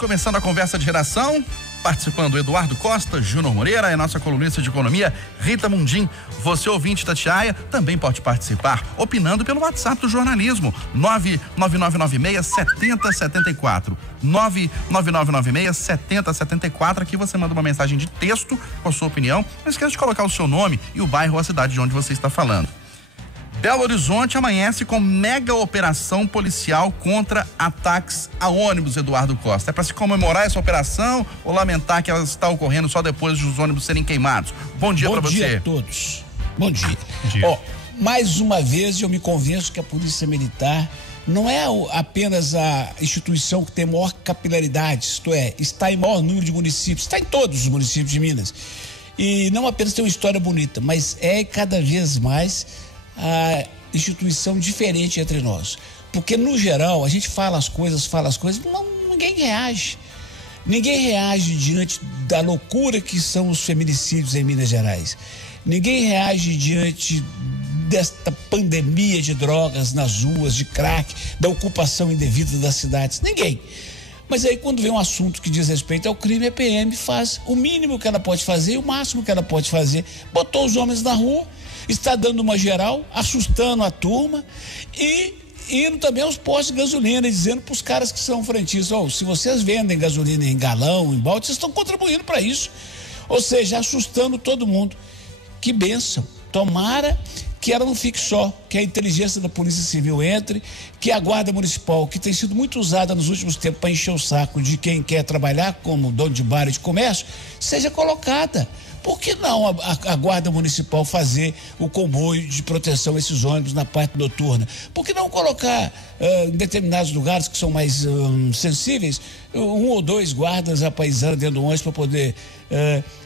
Começando a conversa de redação, participando Eduardo Costa, Júnior Moreira, é nossa colunista de economia, Rita Mundim. Você, ouvinte da Itatiaia, também pode participar, opinando pelo WhatsApp do jornalismo, 99996-7074. 99996-7074. Aqui você manda uma mensagem de texto com a sua opinião. Não esqueça de colocar o seu nome e o bairro ou a cidade de onde você está falando. Belo Horizonte amanhece com mega operação policial contra ataques a ônibus, Eduardo Costa. É para se comemorar essa operação ou lamentar que ela está ocorrendo só depois dos ônibus serem queimados? Bom dia para você. Bom dia a todos. Bom dia. Mais uma vez eu me convenço que a Polícia Militar não é apenas a instituição que tem maior capilaridade, isto é, está em maior número de municípios, está em todos os municípios de Minas. E não apenas tem uma história bonita, mas é cada vez mais a instituição diferente entre nós. Porque, no geral, a gente fala as coisas, ninguém reage. Ninguém reage diante da loucura que são os feminicídios em Minas Gerais. Ninguém reage diante desta pandemia de drogas nas ruas, de crack, da ocupação indevida das cidades. Ninguém. Mas aí, quando vem um assunto que diz respeito ao crime, a PM faz o mínimo que ela pode fazer e o máximo que ela pode fazer. Botou os homens na rua, está dando uma geral, assustando a turma e indo também aos postos de gasolina e dizendo para os caras que são frentistas, se vocês vendem gasolina em galão, em balde, vocês estão contribuindo para isso. Ou seja, assustando todo mundo. Que bênção. Tomara que ela não fique só, que a inteligência da Polícia Civil entre, que a Guarda Municipal, que tem sido muito usada nos últimos tempos para encher o saco de quem quer trabalhar como dono de bar e de comércio, seja colocada. Por que não a Guarda Municipal fazer o comboio de proteção a esses ônibus na parte noturna? Por que não colocar em determinados lugares que são mais sensíveis, um ou dois guardas apaisando dentro do ônibus para poder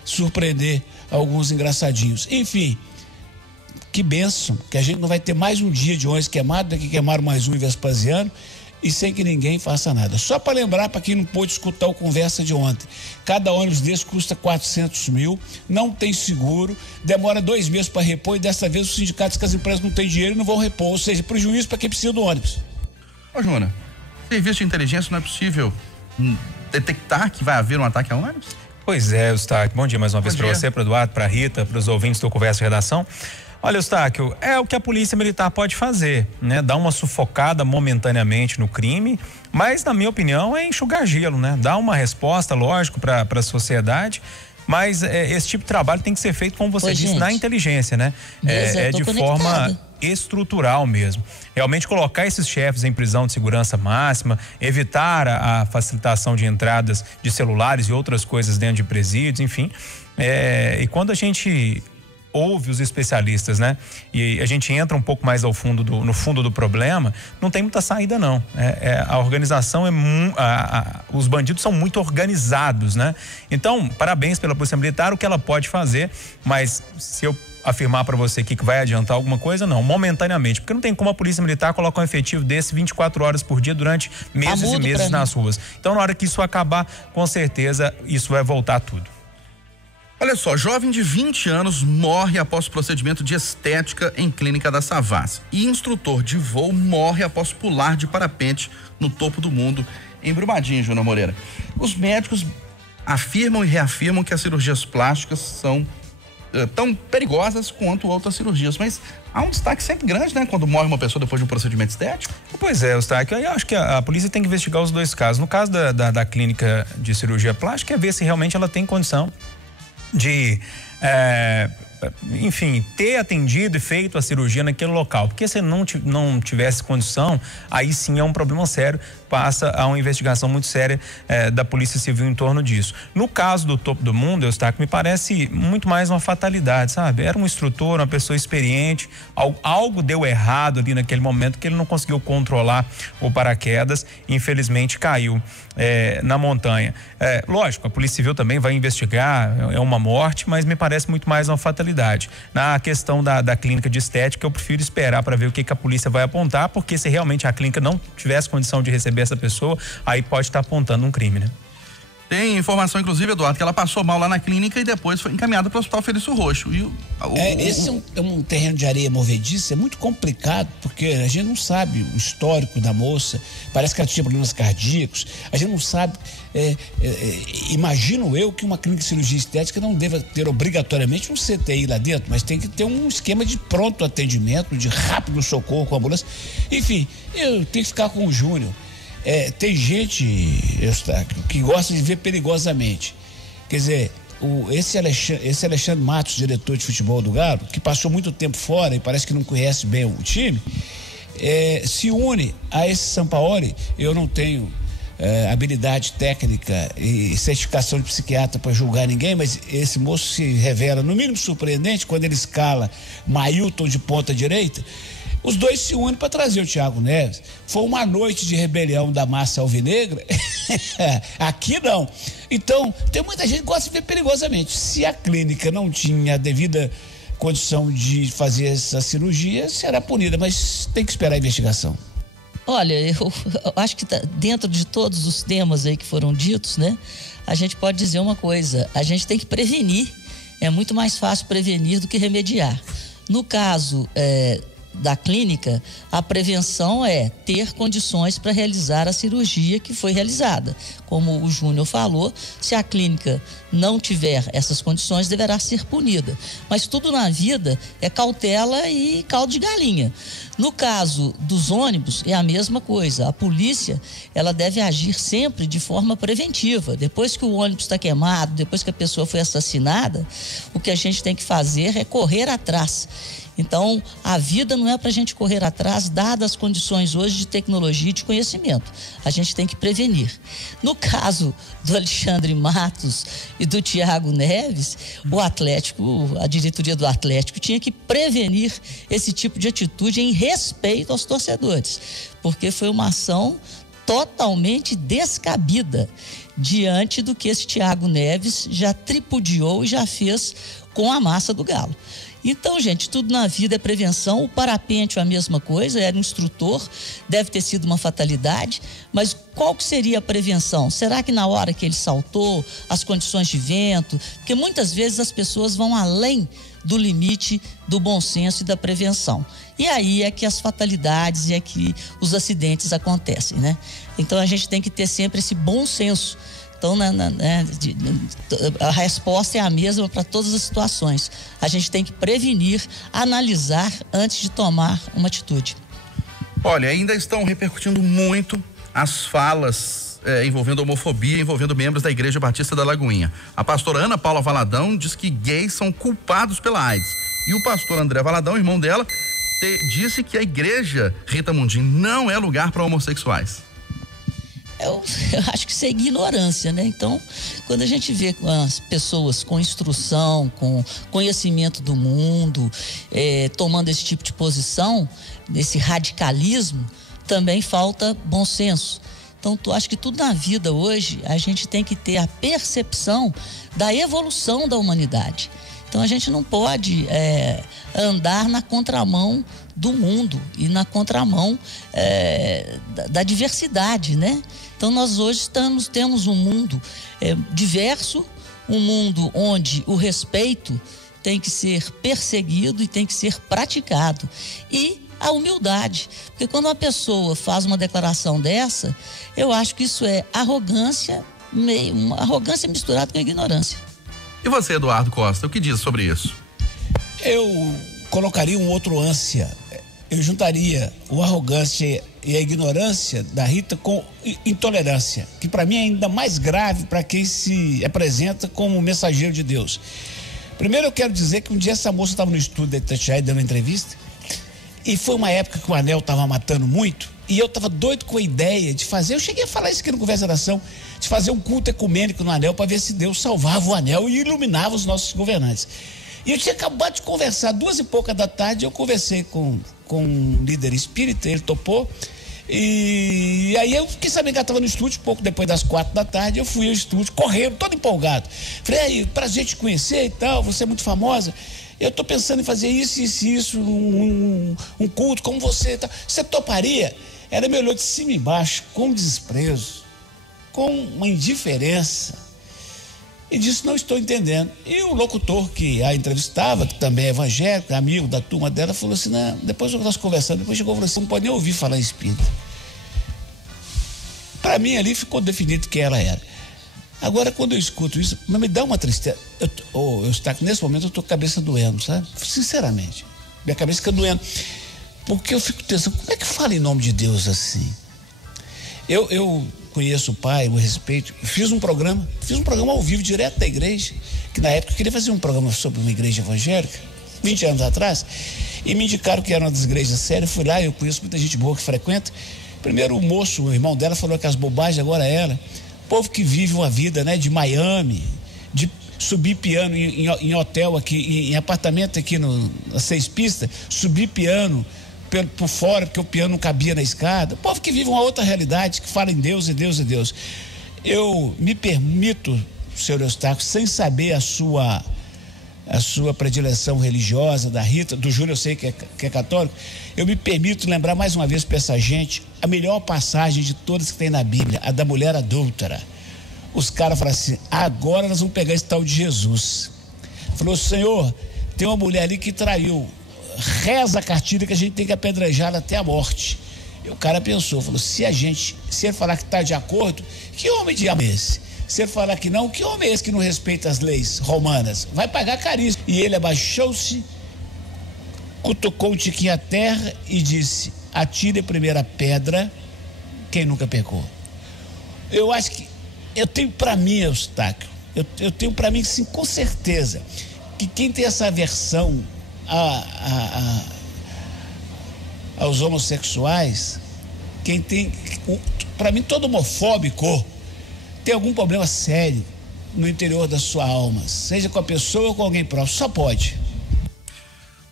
surpreender alguns engraçadinhos? Enfim, que bênção, que a gente não vai ter mais um dia de ônibus queimado, daqui queimaram mais um em Vespasiano, e sem que ninguém faça nada. Só para lembrar, para quem não pôde escutar o conversa de ontem, cada ônibus desse custa 400 mil, não tem seguro, demora 2 meses para repor, e dessa vez os sindicatos que as empresas não têm dinheiro e não vão repor, ou seja, prejuízo para quem precisa do ônibus. Ô, Juna, serviço de inteligência não é possível detectar que vai haver um ataque a ônibus? Pois é, Eustáquio, bom dia mais uma vez para você, para o Eduardo, para a Rita, para os ouvintes do Conversa de Redação. Olha, Eustáquio, é o que a Polícia Militar pode fazer, né? Dar uma sufocada momentaneamente no crime, mas, na minha opinião, é enxugar gelo, né? Dar uma resposta, lógico, para a sociedade, mas esse tipo de trabalho tem que ser feito, como você disse, na inteligência, né? É de forma estrutural mesmo. Realmente colocar esses chefes em prisão de segurança máxima, evitar a facilitação de entradas de celulares e outras coisas dentro de presídios, enfim. E quando a gente ouve os especialistas, né? E a gente entra um pouco mais no fundo do problema, não tem muita saída, não. A organização os bandidos são muito organizados, né? Então, parabéns pela Polícia Militar, o que ela pode fazer, mas se eu afirmar para você aqui que vai adiantar alguma coisa, não, momentaneamente, porque não tem como a Polícia Militar colocar um efetivo desse 24 horas por dia durante meses e meses nas ruas. Então, na hora que isso acabar, com certeza, isso vai voltar tudo. Olha só, jovem de 20 anos morre após procedimento de estética em clínica da Savassi. E instrutor de voo morre após pular de parapente no topo do mundo em Brumadinho, Júnior Moreira. Os médicos afirmam e reafirmam que as cirurgias plásticas são tão perigosas quanto outras cirurgias, mas há um destaque sempre grande, né, quando morre uma pessoa depois de um procedimento estético. Pois é, Eustáquio, eu acho que a polícia tem que investigar os dois casos. No caso da clínica de cirurgia plástica, é ver se realmente ela tem condição de, enfim, ter atendido e feito a cirurgia naquele local. Porque se não tivesse condição, aí sim é um problema sério, passa a uma investigação muito séria da Polícia Civil em torno disso. No caso do topo do mundo, Eustáquio, me parece muito mais uma fatalidade, sabe? Era um instrutor, uma pessoa experiente, algo deu errado ali naquele momento que ele não conseguiu controlar o paraquedas e infelizmente caiu na montanha. Lógico, a Polícia Civil também vai investigar, é uma morte, mas me parece muito mais uma fatalidade. Na questão da clínica de estética, eu prefiro esperar para ver o que a polícia vai apontar, porque se realmente a clínica não tivesse condição de receber essa pessoa, aí pode estar apontando um crime, né? Tem informação, inclusive, Eduardo, que ela passou mal lá na clínica e depois foi encaminhada para o Hospital Felício Roxo. Esse é um terreno de areia movediça, é muito complicado, porque a gente não sabe o histórico da moça, parece que ela tinha problemas cardíacos, a gente não sabe. Imagino eu que uma clínica de cirurgia estética não deva ter obrigatoriamente um CTI lá dentro, mas tem que ter um esquema de pronto atendimento, de rápido socorro com a ambulância. Enfim, eu tenho que ficar com o Júnior. Tem gente, Eustáquio, que gosta de ver perigosamente. Quer dizer, esse Alexandre Matos, diretor de futebol do Galo, que passou muito tempo fora e parece que não conhece bem o time, se une a esse Sampaoli. Eu não tenho habilidade técnica e certificação de psiquiatra para julgar ninguém, mas esse moço se revela, no mínimo, surpreendente quando ele escala Mailton de ponta direita. Os dois se unem para trazer o Thiago Neves. Foi uma noite de rebelião da massa alvinegra. Aqui não. Então, tem muita gente que gosta de ver perigosamente. Se a clínica não tinha a devida condição de fazer essa cirurgia, será punida, mas tem que esperar a investigação. Olha, eu acho que dentro de todos os temas aí que foram ditos, né, a gente pode dizer uma coisa: a gente tem que prevenir. É muito mais fácil prevenir do que remediar. No caso da clínica, a prevenção é ter condições para realizar a cirurgia que foi realizada. Como o Júnior falou, se a clínica não tiver essas condições, deverá ser punida. Mas tudo na vida é cautela e caldo de galinha. No caso dos ônibus, é a mesma coisa. A polícia, ela deve agir sempre de forma preventiva. Depois que o ônibus está queimado, depois que a pessoa foi assassinada, o que a gente tem que fazer é correr atrás. Então, a vida não é para a gente correr atrás, dadas as condições hoje de tecnologia e de conhecimento. A gente tem que prevenir. No caso do Alexandre Matos e do Thiago Neves, o Atlético, a diretoria do Atlético tinha que prevenir esse tipo de atitude em respeito aos torcedores, porque foi uma ação totalmente descabida diante do que esse Thiago Neves já tripudiou e já fez com a massa do Galo. Então, gente, tudo na vida é prevenção. O parapente é a mesma coisa, era um instrutor, deve ter sido uma fatalidade, mas qual que seria a prevenção? Será que na hora que ele saltou, as condições de vento? Porque muitas vezes as pessoas vão além do limite do bom senso e da prevenção. E aí é que as fatalidades e é que os acidentes acontecem, né? Então a gente tem que ter sempre esse bom senso. Então, a resposta é a mesma para todas as situações. A gente tem que prevenir, analisar antes de tomar uma atitude. Olha, ainda estão repercutindo muito as falas envolvendo homofobia, envolvendo membros da Igreja Batista da Lagoinha. A pastora Ana Paula Valadão diz que gays são culpados pela AIDS. E o pastor André Valadão, irmão dela, disse que a Igreja Rita Mundim não é lugar para homossexuais. Eu acho que isso é ignorância, né? Então, quando a gente vê as pessoas com instrução, com conhecimento do mundo, tomando esse tipo de posição, esse radicalismo, também falta bom senso. Então, acho que tudo na vida hoje, a gente tem que ter a percepção da evolução da humanidade. Então, a gente não pode andar na contramão do mundo e na contramão da diversidade, né? Então, nós hoje temos um mundo diverso, um mundo onde o respeito tem que ser perseguido e tem que ser praticado. E a humildade, porque quando uma pessoa faz uma declaração dessa, eu acho que isso é arrogância, uma arrogância misturada com ignorância. E você, Eduardo Costa, o que diz sobre isso? Eu colocaria um outro ânsia. Eu juntaria o arrogância e a ignorância da Rita com intolerância, que para mim é ainda mais grave para quem se apresenta como mensageiro de Deus. Primeiro eu quero dizer que um dia essa moça estava no estúdio da Itatiaia dando uma entrevista, e foi uma época que o anel estava matando muito, e eu estava doido com a ideia de fazer, eu cheguei a falar isso aqui no Conversa da Nação, de fazer um culto ecumênico no anel para ver se Deus salvava o anel e iluminava os nossos governantes. E eu tinha acabado de conversar, 2h pouca da tarde, eu conversei com um líder espírita, ele topou, e aí eu fiquei sabendo que ela estava no estúdio, pouco depois das 4 da tarde, eu fui ao estúdio, correndo, todo empolgado. Falei, aí, pra gente conhecer e tal, você é muito famosa, eu tô pensando em fazer isso, um culto como você, tá? Você toparia? Ela me olhou de cima e embaixo, com desprezo. com uma indiferença e disse: não estou entendendo. E o locutor que a entrevistava, que também é evangélico, amigo da turma dela, falou assim: não, depois nós conversando, depois chegou e falou assim: não pode nem ouvir falar em espírita. Para mim ali ficou definido quem ela era. Agora, quando eu escuto isso, me dá uma tristeza. Nesse momento eu estou com a cabeça doendo, sabe? Sinceramente, minha cabeça fica doendo. Porque eu fico pensando, como é que fala em nome de Deus assim? Eu conheço o pai, o respeito, fiz um programa ao vivo, direto da igreja, que na época eu queria fazer um programa sobre uma igreja evangélica, 20 anos atrás, e me indicaram que era uma das igrejas sérias. Fui lá, eu conheço muita gente boa que frequenta. Primeiro o moço, o irmão dela, falou que as bobagens, agora ela. Povo que vive uma vida, né, de Miami, de subir piano em hotel aqui, em apartamento aqui nas 6 pistas, subir piano por fora, porque o piano não cabia na escada. Povo que vive uma outra realidade, que fala em Deus e Deus e Deus. Eu me permito, senhor Eustáquio, sem saber a sua predileção religiosa, da Rita, do Júlio, eu sei que é católico, eu me permito lembrar mais uma vez para essa gente a melhor passagem de todas que tem na Bíblia, a da mulher adúltera. Os caras falaram assim: agora nós vamos pegar esse tal de Jesus. Falou: Senhor, tem uma mulher ali que traiu, reza a cartilha que a gente tem que apedrejá-la até a morte. E o cara pensou, falou: se ele falar que está de acordo, que homem de é esse? Se ele falar que não, que homem é esse que não respeita as leis romanas? Vai pagar caríssimo. E ele abaixou-se, cutucou um tiquinho a terra e disse: atire a primeira pedra quem nunca pecou. Eu acho que eu tenho para mim, Eustáquio, eu tenho para mim, sim, com certeza, que quem tem essa aversão aos homossexuais, quem tem, para mim, todo homofóbico tem algum problema sério no interior da sua alma, seja com a pessoa ou com alguém próximo, só pode.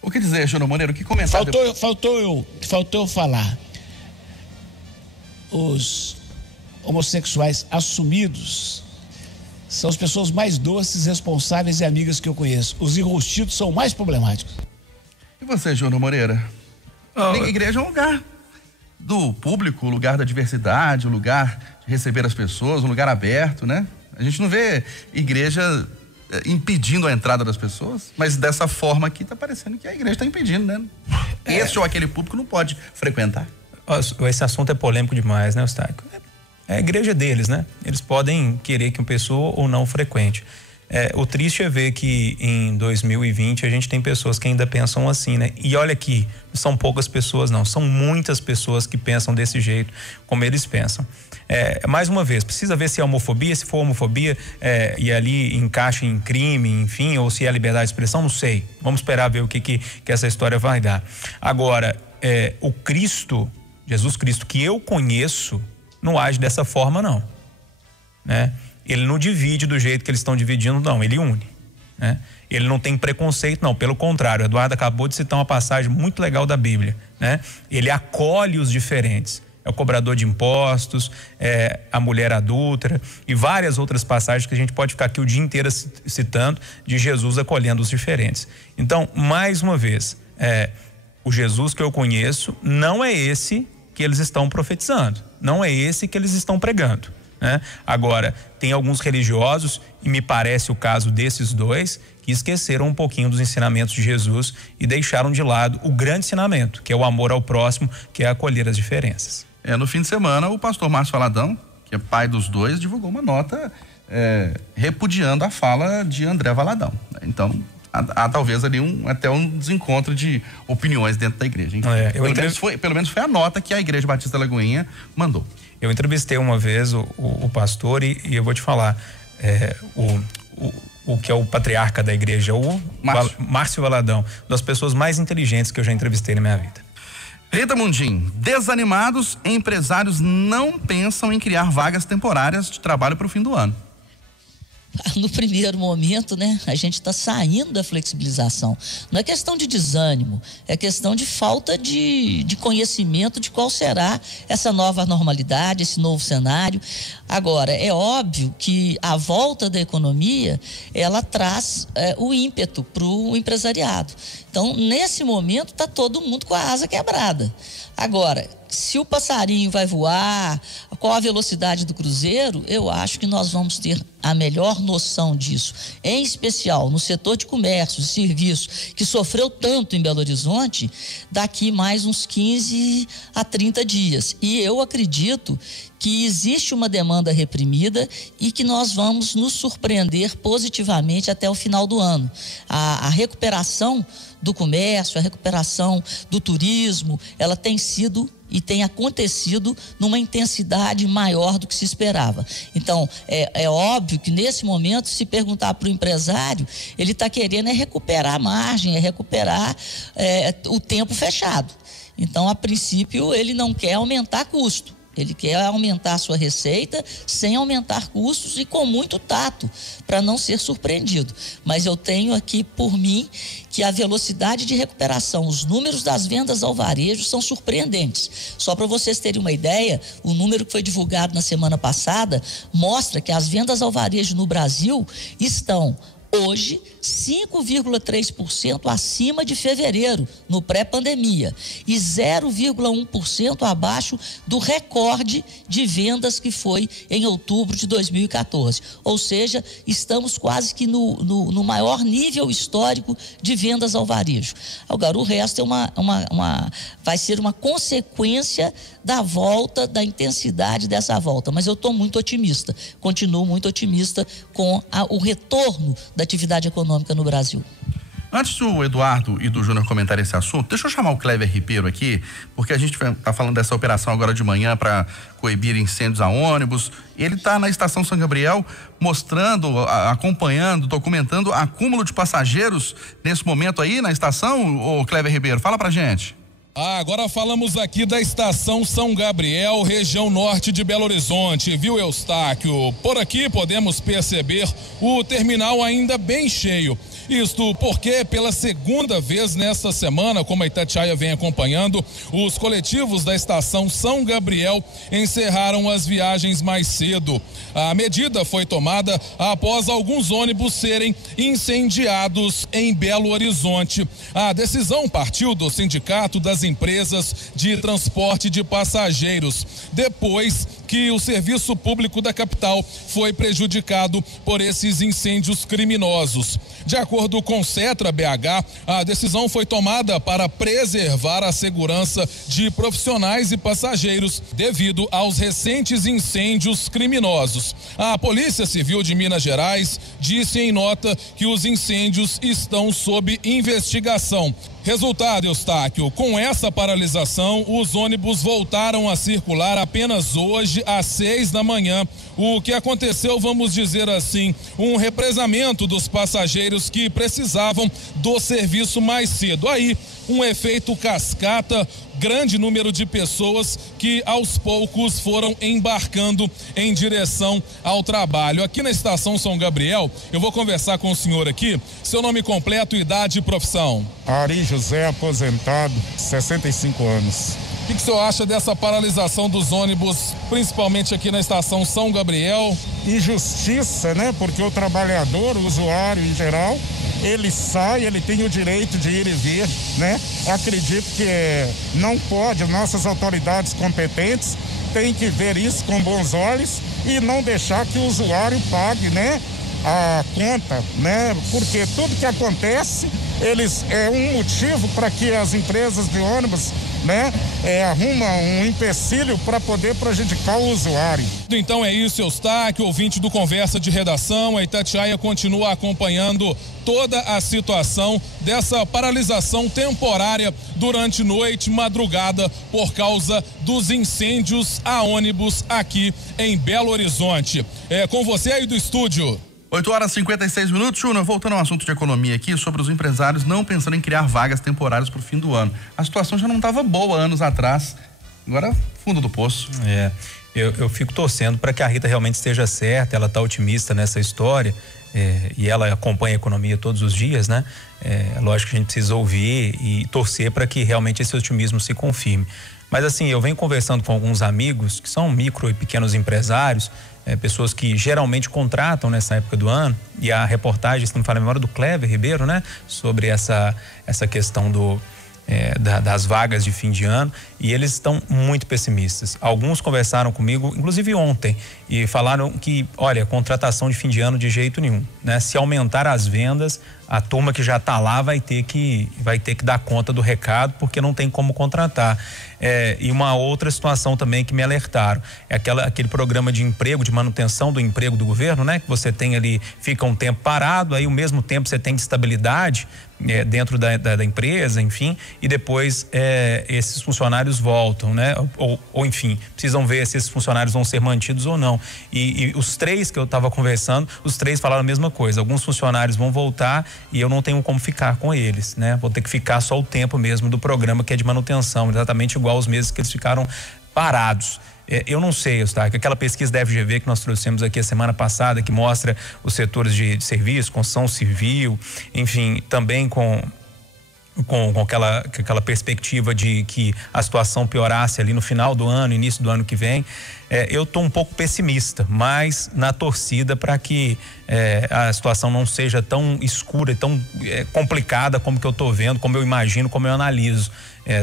O que dizer, Júnior Moreira? O que comentar? Faltou eu falar. Os homossexuais assumidos são as pessoas mais doces, responsáveis e amigas que eu conheço. Os enrustidos são mais problemáticos. E você, Júnior Moreira? A igreja é um lugar do público, o lugar da diversidade, o lugar de receber as pessoas, um lugar aberto, né? A gente não vê igreja impedindo a entrada das pessoas, mas dessa forma aqui tá parecendo que a igreja está impedindo, né? Esse ou aquele público não pode frequentar. Esse assunto é polêmico demais, né, Eustáquio? É a igreja deles, né? Eles podem querer que uma pessoa ou não frequente. O triste é ver que em 2020 a gente tem pessoas que ainda pensam assim, né? E olha aqui, não são poucas pessoas não, são muitas pessoas que pensam desse jeito, como eles pensam. Mais uma vez, precisa ver se é homofobia, se for homofobia e ali encaixa em crime, enfim, ou se é liberdade de expressão, não sei. Vamos esperar ver o que essa história vai dar. Agora, o Cristo, Jesus Cristo que eu conheço, não age dessa forma não, né? Ele não divide do jeito que eles estão dividindo, não, ele une, né? Ele não tem preconceito, não, pelo contrário. O Eduardo acabou de citar uma passagem muito legal da Bíblia, né? Ele acolhe os diferentes, é o cobrador de impostos, a mulher adúltera e várias outras passagens que a gente pode ficar aqui o dia inteiro citando de Jesus acolhendo os diferentes. Então, mais uma vez, o Jesus que eu conheço não é esse que eles estão profetizando, não é esse que eles estão pregando, né? Agora, tem alguns religiosos, e me parece o caso desses dois, que esqueceram um pouquinho dos ensinamentos de Jesus e deixaram de lado o grande ensinamento, que é o amor ao próximo, que é acolher as diferenças. No fim de semana, o pastor Márcio Valadão, que é pai dos dois, divulgou uma nota repudiando a fala de André Valadão. Então, há talvez ali até um desencontro de opiniões dentro da igreja. Pelo menos foi a nota que a Igreja Batista Lagoinha mandou. Eu entrevistei uma vez o pastor e eu vou te falar, o que é o patriarca da igreja, o Márcio Valadão, uma das pessoas mais inteligentes que eu já entrevistei na minha vida. Rita Mundim, desanimados, empresários não pensam em criar vagas temporárias de trabalho para o fim do ano. No primeiro momento, né, a gente está saindo da flexibilização. Não é questão de desânimo, é questão de falta de conhecimento de qual será essa nova normalidade, esse novo cenário. Agora, é óbvio que a volta da economia, ela traz o ímpeto para o empresariado. Então, nesse momento, está todo mundo com a asa quebrada. Agora, se o passarinho vai voar, qual a velocidade do cruzeiro, eu acho que nós vamos ter a melhor noção disso, em especial no setor de comércio e serviços, que sofreu tanto em Belo Horizonte, daqui mais uns 15 a 30 dias. E eu acredito que existe uma demanda reprimida e que nós vamos nos surpreender positivamente até o final do ano. A recuperação do comércio, a recuperação do turismo, ela tem sido e tem acontecido numa intensidade maior do que se esperava. Então, é óbvio que nesse momento, se perguntar para o empresário, ele está querendo recuperar a margem, recuperar o tempo fechado. Então, a princípio, ele não quer aumentar custo. Ele quer aumentar a sua receita sem aumentar custos e com muito tato, para não ser surpreendido. Mas eu tenho aqui por mim que a velocidade de recuperação, os números das vendas ao varejo são surpreendentes. Só para vocês terem uma ideia, o número que foi divulgado na semana passada mostra que as vendas ao varejo no Brasil estão hoje 5,3% acima de fevereiro, no pré-pandemia, e 0,1% abaixo do recorde de vendas que foi em outubro de 2014. Ou seja, estamos quase que no maior nível histórico de vendas ao varejo. Agora, o resto vai ser uma consequência da volta, da intensidade dessa volta. Mas eu estou muito otimista, continuo muito otimista com o retorno da atividade econômica no Brasil. Antes do Eduardo e do Júnior comentarem esse assunto, deixa eu chamar o Clever Ribeiro aqui, porque a gente está falando dessa operação agora de manhã para coibir incêndios a ônibus. Ele está na estação São Gabriel mostrando, acompanhando, documentando acúmulo de passageiros nesse momento aí na estação. Ô Clever Ribeiro, fala pra gente. Agora falamos aqui da estação São Gabriel, região norte de Belo Horizonte, viu, Eustáquio? Por aqui podemos perceber o terminal ainda bem cheio. Isto porque pela segunda vez nesta semana, como a Itatiaia vem acompanhando, os coletivos da estação São Gabriel encerraram as viagens mais cedo. A medida foi tomada após alguns ônibus serem incendiados em Belo Horizonte. A decisão partiu do Sindicato das Empresas de Transporte de Passageiros, depois que o serviço público da capital foi prejudicado por esses incêndios criminosos. De acordo com o Cetra BH, a decisão foi tomada para preservar a segurança de profissionais e passageiros devido aos recentes incêndios criminosos. A Polícia Civil de Minas Gerais disse em nota que os incêndios estão sob investigação. Resultado, Eustáquio, com essa paralisação, os ônibus voltaram a circular apenas hoje às 6 da manhã. O que aconteceu, vamos dizer assim, um represamento dos passageiros que precisavam do serviço mais cedo. Aí, um efeito cascata, grande número de pessoas que aos poucos foram embarcando em direção ao trabalho. Aqui na estação São Gabriel, eu vou conversar com o senhor aqui. Seu nome completo, idade e profissão. Ari José, aposentado, 65 anos. O que o senhor acha dessa paralisação dos ônibus, principalmente aqui na estação São Gabriel? Injustiça, né? Porque o trabalhador, o usuário em geral, ele sai, ele tem o direito de ir e vir, né? Acredito que não pode, nossas autoridades competentes têm que ver isso com bons olhos e não deixar que o usuário pague, né? A conta, né? Porque tudo que acontece, eles é um motivo para que as empresas de ônibus, né, arrumam um empecilho para poder prejudicar o usuário. Então é isso, Eustáquio, ouvinte do Conversa de Redação. A Itatiaia continua acompanhando toda a situação dessa paralisação temporária durante noite, madrugada, por causa dos incêndios a ônibus aqui em Belo Horizonte. É com você aí do estúdio. 8h56. Júnior, voltando ao assunto de economia aqui, sobre os empresários não pensando em criar vagas temporárias para o fim do ano. A situação já não estava boa anos atrás, agora fundo do poço. Eu fico torcendo para que a Rita realmente esteja certa, ela está otimista nessa história, e ela acompanha a economia todos os dias, né? Lógico que a gente precisa ouvir e torcer para que realmente esse otimismo se confirme. Mas assim, eu venho conversando com alguns amigos que são micro e pequenos empresários, pessoas que geralmente contratam nessa época do ano, e a reportagem, se não me falha a memória, do Clever Ribeiro, né? Sobre essa questão das vagas de fim de ano, e eles estão muito pessimistas. Alguns conversaram comigo, inclusive ontem, e falaram que, olha, contratação de fim de ano de jeito nenhum, né? Se aumentar as vendas, a turma que já está lá vai ter que dar conta do recado, porque não tem como contratar. E uma outra situação também que me alertaram, é aquele programa de emprego, de manutenção do emprego do governo, né? Que você tem ali, fica um tempo parado, aí ao mesmo tempo você tem estabilidade dentro da empresa, enfim, e depois esses funcionários voltam, né? Ou enfim, precisam ver se esses funcionários vão ser mantidos ou não. E os 3 que eu estava conversando, os 3 falaram a mesma coisa. Alguns funcionários vão voltar e eu não tenho como ficar com eles, né? Vou ter que ficar só o tempo mesmo do programa, que é de manutenção, exatamente igual aos meses que eles ficaram parados. Eu não sei, Eustáquio, aquela pesquisa da FGV que nós trouxemos aqui a semana passada, que mostra os setores de serviço, construção civil, enfim, também com aquela perspectiva de que a situação piorasse ali no final do ano, início do ano que vem. Eu estou um pouco pessimista, mas na torcida para que a situação não seja tão escura e tão complicada como que eu estou vendo, como eu imagino, como eu analiso.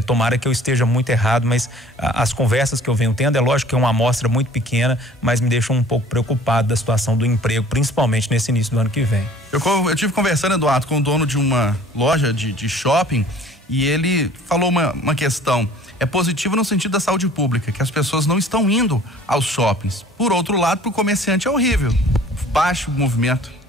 Tomara que eu esteja muito errado, mas as conversas que eu venho tendo, é lógico que é uma amostra muito pequena, mas me deixam um pouco preocupado da situação do emprego, principalmente nesse início do ano que vem. Eu tive conversando, Eduardo, com o dono de uma loja de shopping, e ele falou uma questão. É positivo no sentido da saúde pública, que as pessoas não estão indo aos shoppings. Por outro lado, para o comerciante é horrível. Baixo movimento.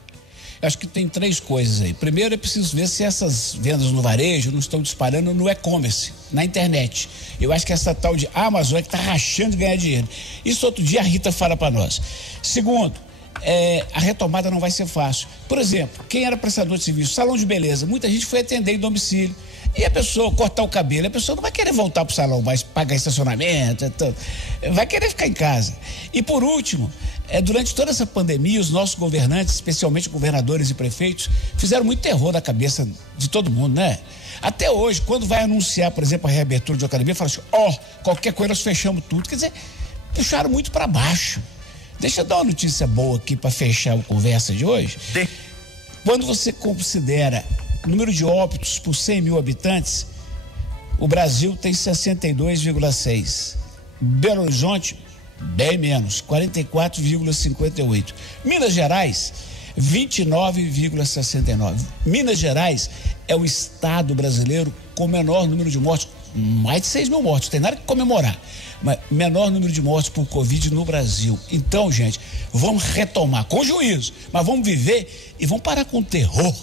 Acho que tem 3 coisas aí. Primeiro, é preciso ver se essas vendas no varejo não estão disparando no e-commerce, na internet. Eu acho que essa tal de Amazon é que está rachando de ganhar dinheiro. Isso outro dia a Rita fala para nós. Segundo, a retomada não vai ser fácil. Por exemplo, quem era prestador de serviço, salão de beleza, muita gente foi atender em domicílio. E a pessoa cortar o cabelo, a pessoa não vai querer voltar pro salão, mas pagar estacionamento, vai querer ficar em casa. E por último, durante toda essa pandemia, os nossos governantes, especialmente governadores e prefeitos, fizeram muito terror na cabeça de todo mundo, né? Até hoje, quando vai anunciar, por exemplo, a reabertura de academia, fala assim, qualquer coisa nós fechamos tudo. Quer dizer, puxaram muito para baixo. Deixa eu dar uma notícia boa aqui para fechar a conversa de hoje. Quando você considera o número de óbitos por 100 mil habitantes, o Brasil tem 62,6. Belo Horizonte, bem menos, 44,58. Minas Gerais, 29,69. Minas Gerais é o estado brasileiro com menor número de mortes, mais de 6 mil mortes, não tem nada que comemorar, mas menor número de mortes por Covid no Brasil. Então, gente, vamos retomar com juízo, mas vamos viver e vamos parar com o terror